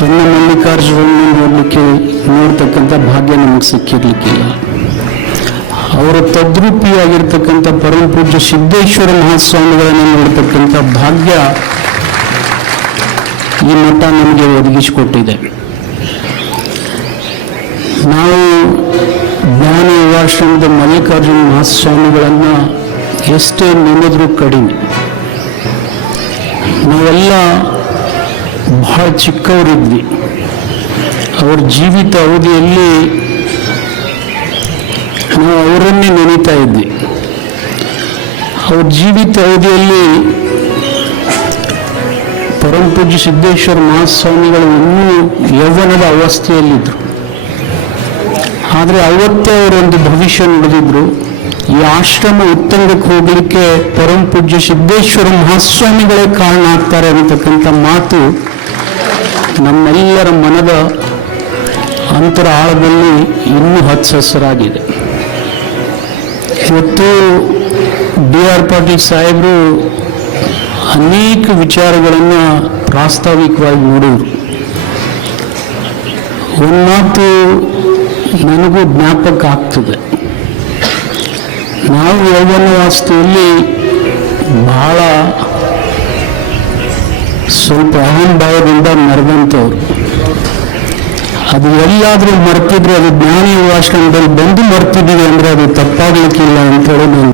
ಸಣ್ಣ ಮಲ್ಲಿಕಾರ್ಜುನ ನೋಡ್ತಕ್ಕಂಥ ಭಾಗ್ಯ ನಮಗೆ ಸಿಕ್ಕಿರ್ಲಿಕ್ಕಿಲ್ಲ. ಅವರ ತದ್ರೂಪಿಯಾಗಿರ್ತಕ್ಕಂಥ ಪರಮ ಪೂಜ್ಯ ಸಿದ್ದೇಶ್ವರ ಮಹಾಸ್ವಾಮಿಗಳನ್ನು ನೋಡ್ತಕ್ಕಂಥ ಭಾಗ್ಯ ಈ ಮಠ ನಮಗೆ ಒದಗಿಸಿಕೊಟ್ಟಿದೆ. ನಾವು ಜ್ಞಾನ ಯುವಾಶ್ರಮದ ಮಲ್ಲಿಕಾರ್ಜುನ ಮಹಾಸ್ವಾಮಿಗಳನ್ನು ಎಷ್ಟೇ ನೆನೆದರೂ ಕಡಿಮೆ. ನಾವೆಲ್ಲ ಬಹಳ ಚಿಕ್ಕವರಿದ್ವಿ. ಅವರ ಜೀವಿತ ಅವಧಿಯಲ್ಲಿ ನಾವು ಅವರನ್ನೇ ನೆನೀತಾ ಇದ್ವಿ. ಅವ್ರ ಜೀವಿತ ಅವಧಿಯಲ್ಲಿ ಪರಮ ಪೂಜ್ಯ ಸಿದ್ದೇಶ್ವರ ಮಹಾಸ್ವಾಮಿಗಳು ಇನ್ನೂ ಯೌವನದ ಅವಸ್ಥೆಯಲ್ಲಿದ್ದರು. ಆದರೆ ಅವತ್ತೇ ಅವರೊಂದು ಭವಿಷ್ಯ ನುಡಿದಿದ್ರು, ಈ ಆಶ್ರಮ ಉತ್ತಂಗಕ್ಕೆ ಹೋಗಲಿಕ್ಕೆ ಪರಮ ಪೂಜ್ಯ ಸಿದ್ದೇಶ್ವರ ಮಹಾಸ್ವಾಮಿಗಳೇ ಕಾರಣ ಆಗ್ತಾರೆ ಅನ್ನತಕ್ಕಂಥ ಮಾತು ನಮ್ಮೆಲ್ಲರ ಮನದ ಅಂತರ ಆಳದಲ್ಲಿ ಇನ್ನೂ ಹಚ್ಚಹಸಿರಾಗಿದೆ. ಇವತ್ತು BR ಪಾಟೀಲ್ ಸಾಹೇಬರು ಅನೇಕ ವಿಚಾರಗಳನ್ನು ಪ್ರಾಸ್ತಾವಿಕವಾಗಿ ನೋಡಿದರು. ಒಂದು ಮಾತು ನನಗೂ ಜ್ಞಾಪಕ ಆಗ್ತದೆ. ನಾವು ಯೌವನಾವಸ್ಥೆಯಲ್ಲಿ ಬಹಳ ಸ್ವಲ್ಪ ಅಹಂಭಾವದಿಂದ ಮೆರೆದಂಥವ್ರು. ಅದು ಎಲ್ಲಾದರೂ ಮರ್ತಿದ್ರೆ ಅದು ಜ್ಞಾನ ಯುವಾಶ್ರಮದಲ್ಲಿ ಬಂದು ಮರ್ತಿದ್ದೀವಿ ಅಂದರೆ ಅದು ತಪ್ಪಾಗಲಿಕ್ಕಿಲ್ಲ ಅಂತೇಳಿ ನಾನು